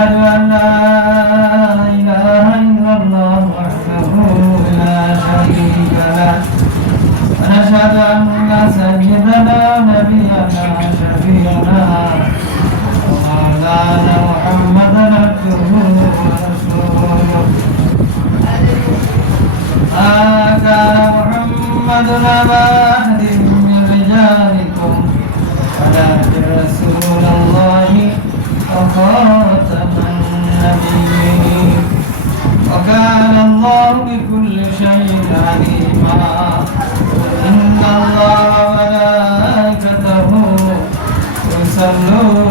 أشهد أن لا إله إلا الله وحده لا شريك له. ونشهد أن سيدنا نبينا شفيعنا ومولانا محمدا عبده ورسوله. ما كان محمد أبا أحد من رجالكم ولكن رسول الله وخاتم وكان الله بكل شيء عليما إن الله وملائكته يصلون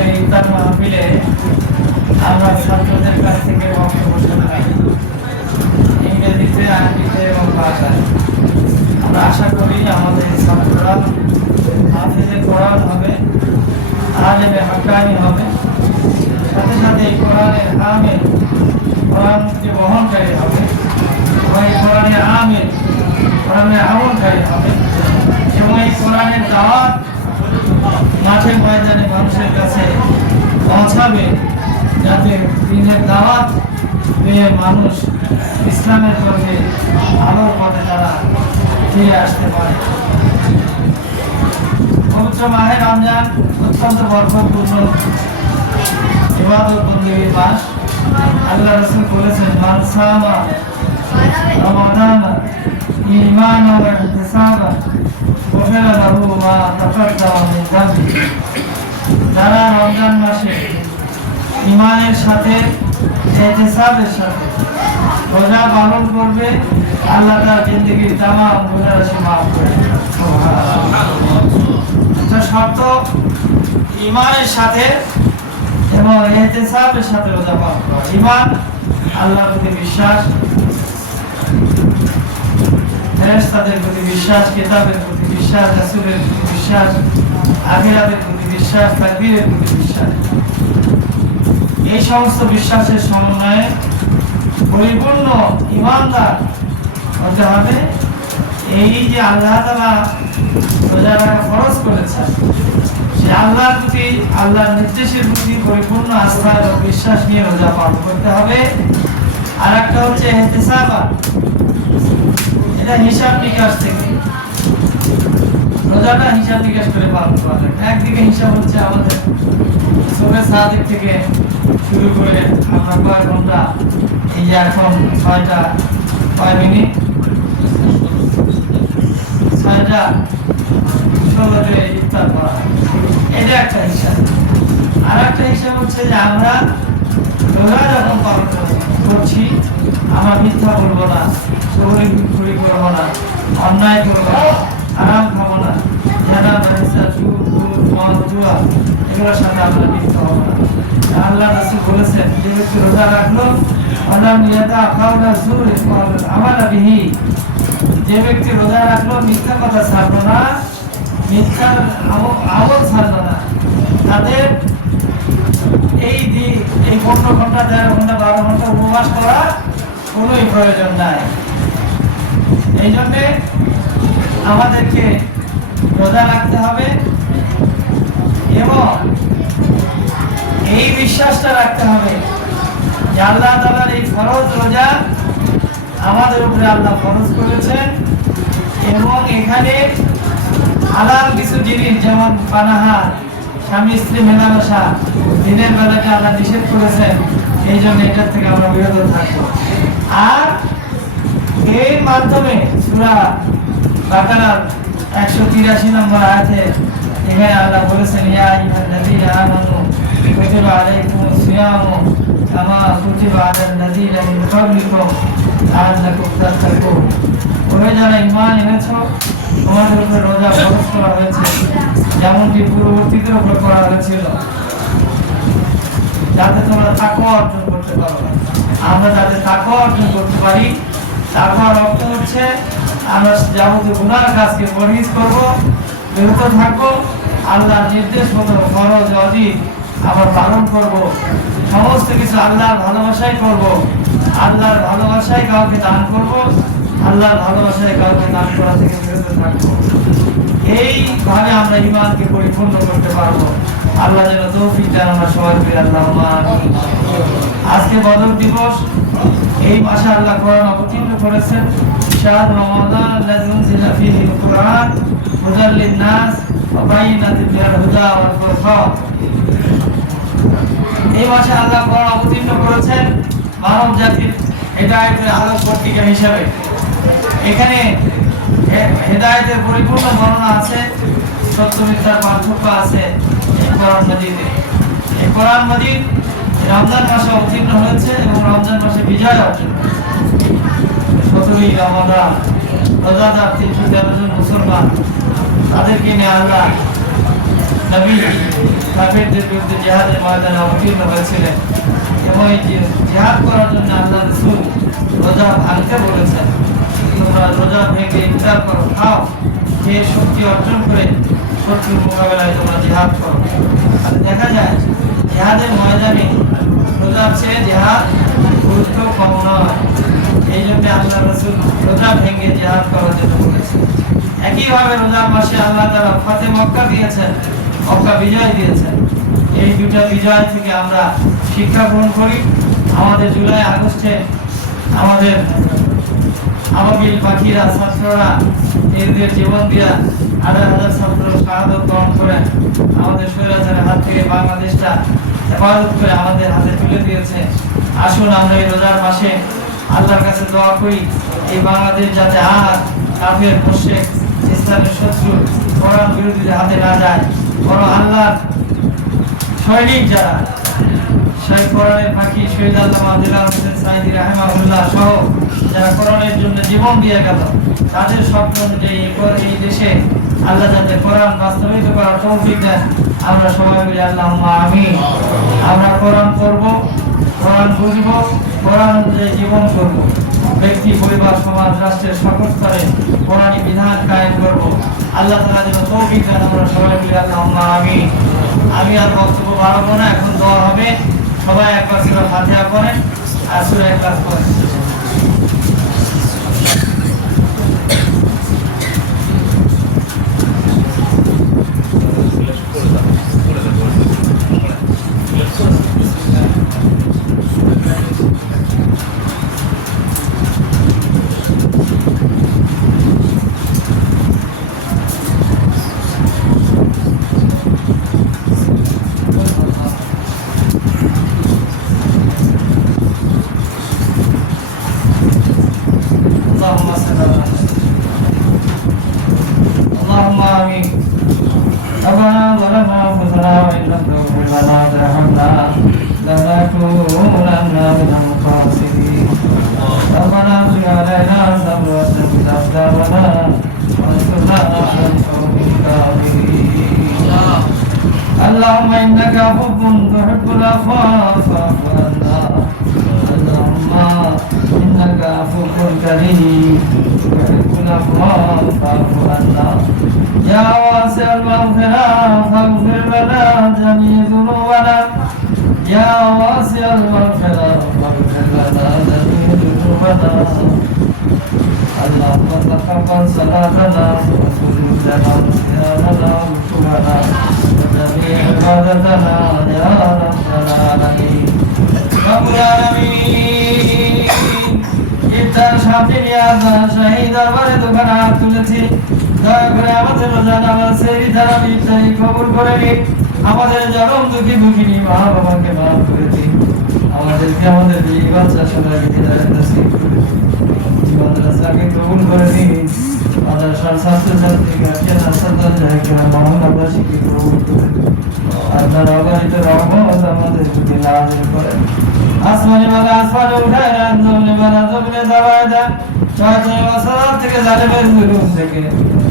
আজকে ইফতার মাহফিলে আমরা ছাত্রদের কাছ থেকে বক্তব্য শুনলাম ইংরেজিতে, আরবিতে এবং বাংলায় আমরা আশা করি আমাদের ছাত্ররা হাফিজে কোরআন হবে আলেমে হাক্কানি হবে, সাথে সাথে এই কোরআনের আমের কোরআন যে বহনকারী হবে এবং এই কোরআনের আমের কোরআনের আমলকারী হবে এবং এই কোরআনের দাওয়াত মাঠে ময়দানে মানুষের কাছে পৌঁছাবে যাতে দিনের দাওয়াত পেয়ে মানুষ ইসলামের পথে আলোর পথে তারা ফিরে আসতে পারে। পবিত্র মাহে রমজান অত্যন্ত ইবাদত বন্দেগীর মাস আল্লাহ রসুল বলেছেন, মান সামা রমাদান ইহতিসাবা লাহু মা তাকাদ্দামা মিন যামবি যারা রমজান মাসে ইমানের সাথে ইহতিসাবের সাথে রোজা পালন করবে। আল্লাহ তার জিন্দগির তামাম রোজা রাশি মাফ করে শর্ত ইমানের সাথে এবং এহতেসাবের সাথে রোজা পালন করা। ইমান আল্লাহর প্রতি বিশ্বাস ফেরেশতাদের প্রতি বিশ্বাস, কিতাবের প্রতি বিশ্বাস রাসূলের প্রতি বিশ্বাস, আখিরাতের প্রতি বিশ্বাস, তাকবীরের প্রতি বিশ্বাস। এই সমস্ত বিশ্বাসের সমন্বয়ে পরিপূর্ণ ইমানদার হতে হবে। এই যে আল্লাহ তালা রোজা রাখা ফরজ করেছেন, সে আল্লাহর প্রতি, আল্লাহর নির্দেশের প্রতি পরিপূর্ণ আস্থা এবং বিশ্বাস নিয়ে রোজা পালন করতে হবে। আর একটা হচ্ছে এটা হিসাব নিকাশ থেকে রোজাটা হিসাব নিকাশ করে পালন করা যায়। একদিকে হিসাব হচ্ছে আমাদের সবে সাদিক থেকে শুরু করে আমরা কয় ঘণ্টা এই যে এখন ছয়টা, কয় মিনিট? ছয়টা ষোলোতে ইফতার করা এটা একটা হিসাব। আর একটা হিসাব হচ্ছে যে আমরা রোজা যখন পালন করছি, আমরা মিথ্যা বলব না চুরি চুরি করব না, অন্যায় করব না। বলেছেন, যে ব্যক্তি রোজা রাখল মিথ্যা কথা ছাড়লো না, মিথ্যার আমল ছাড়লো না। তাদের এই এই পনেরো ঘণ্টা তেরো ঘণ্টা, বারো ঘণ্টা উপবাস করা কোনোই প্রয়োজন নাই। এই জন্যে আমাদেরকে রোজা রাখতে হবে। এবং এই বিশ্বাসটা রাখতে হবে যে আল্লাহ তালার এই ফরজ রোজা আমাদের উপরে আল্লাহ ফরজ করেছেন এবং এখানে হালাল কিছু জিনিস, যেমন পানাহার স্বামী, স্ত্রী মেলামেশা, দিনের বেলাকে আল্লাহ নিষেধ করেছেন, এই জন্য এটার থেকে আমরা বিরত থাকব। আর এর মাধ্যমে সুরা বাকারার একশো তিরাশি নম্বর আয়াতে যেমনটি পূর্ববর্তীদের উপর করা হয়েছিল। যাতে তোমরা তাকওয়া অর্জন করতে পারো। আমরা যাতে তাকওয়া অর্জন করতে পারি তাকওয়ার অর্থ হচ্ছে, আমরা যাবতীয় গুনার কাজকে পরহেজ করব, বিরত থাকব আল্লাহর নির্দেশ মতো ফরজ, অজিব আবার পালন করব। সমস্ত কিছু আল্লাহর ভালোবাসাই করব। আল্লাহর ভালোবাসাই কাউকে দান করব, আল্লাহর ভালোবাসায় কাউকে দান করা থেকে বিরত থাকব। এইভাবে আমরা ইমানকে পরিপূর্ণ করতে পারব। আল্লাহ যেন তৌফিক দেন আমরা সবাই মিলে আল্লাহ। আজকে বদর দিবস। এই মাসে আল্লাহ কোরআন অবতীর্ণ করেছেন। শাহ রমাদান আল্লাযী উনজিলা ফীহিল কুরআন ওয়া হুদা ওয়াল ফুরকান এই মাসে আল্লাহ কোরআন অবতীর্ণ করেছেন মানব জাতির হেদায়েতের আলো পত্রিকা হিসাবে। এখানে হেদায়েতের পরিপূর্ণ বর্ণনা আছে, সত্য মিথ্যার পার্থক্য আছে কোরআন মাজিদে। এই কোরআন মাজিদ রমজান মাসে অবতীর্ণ হয়েছে এবং রমজান মাসে বিজয় অর্জন সতেরোই রমাদান রোজাদার তিনশো তেরো জন মুসলমান তাদেরকে নিয়ে আল্লাহ নবী কাফেরদের বিরুদ্ধে জেহাদের ময়দানে অবতীর্ণ হয়েছিলেন এবং এই যে জেহাদ করার জন্য আল্লাহ রসুল রোজা ভাঙতে বলেছেন। তোমরা রোজা ভেঙে ইফতার করো, খাও, খেয়ে শক্তি অর্জন করে শত্রুর মোকাবেলায় তোমরা জেহাদ করো। আর দেখা যায় জেহাদের ময়দানে রোজার চেয়ে জেহাদ গুরুত্ব কম নয়। এই জন্য আল্লাহ রসুল রোজা ভেঙে জেহাদ করার জন্য বলেছেন। একইভাবে রোজার মাসে আল্লাহ তারা ফাতে মক্কা দিয়েছেন, মক্কা বিজয় দিয়েছেন। এই দুটা বিজয় থেকে আমরা শিক্ষা গ্রহণ করি। আমাদের জুলাই আগস্টে আমাদের আমাবিল পাখিরা ছাত্ররা নিজেদের জীবন দিয়া হাজার হাজার ছাত্র শাহাদত গ্রহণ করেন। আমাদের স্বৈরাচারের হাত থেকে বাংলাদেশটা হেফাজত করে আমাদের হাতে তুলে দিয়েছে। আসুন আমরা এই রোজার মাসে আল্লাহর কাছে দোয়া করি, এই বাংলাদেশ যাতে আর কাফের, মুশরিক ইসলামের শত্রু, কোরআন বিরোধীদের হাতে না যায়। বড় আল্লাহর সৈনিক যারা আল্লাহ আল্লাহ আমরা আল্লাহ কোরআন পড়ব, কোরআন বুঝব, কোরআন অনুযায়ী জীবন করব। ব্যক্তি, পরিবার, সমাজ, রাষ্ট্রের সকল স্তরে কোরআন বিধান কায়েম করব। আল্লাহ তালা যেন তৌফিক দেন আমরা সবাই মিলে আল্লাহ আমি আমি আর বক্তব্য বাড়াবো না, এখন দেওয়া হবে। সবাই একবার সুরা হাতিয়া করেন আর সবাই এক কাজ করেন اللهم آمين ربنا ظلمنا أنفسنا وإن لم تغفر لنا وترحمنا لنكونن من الخاسرين ربنا أفرغ علينا صبرا وثبت أقدامنا وانصرنا على القوم يا واسع المغفرة فاغفر لنا جميع ذنوبنا يا واسع المغفرة فاغفر لنا جميع ذنوبنا اللهم تقبل صلاتنا وسجودنا وصيامنا وركوعنا وجميع عبادتنا يا رب العالمين رب العالمين ইফতার সাথে নিয়ে আমরা শাহী দরবারে দোকান হাত তুলেছি দয়া আমার কবুল করে আমাদের মালা আসমানে উঠায় না জমনে মালা জমনে দাবায় থেকে জালেমের জুলুম থেকে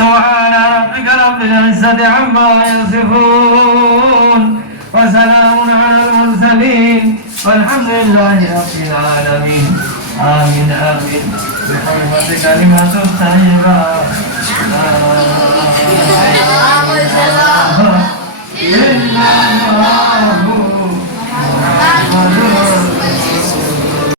سبحان ربك رب العزة عما يصفون وسلام على المرسلين والحمد لله رب العالمين. آمين آمين. الطيبة لا إله إلا الله محمد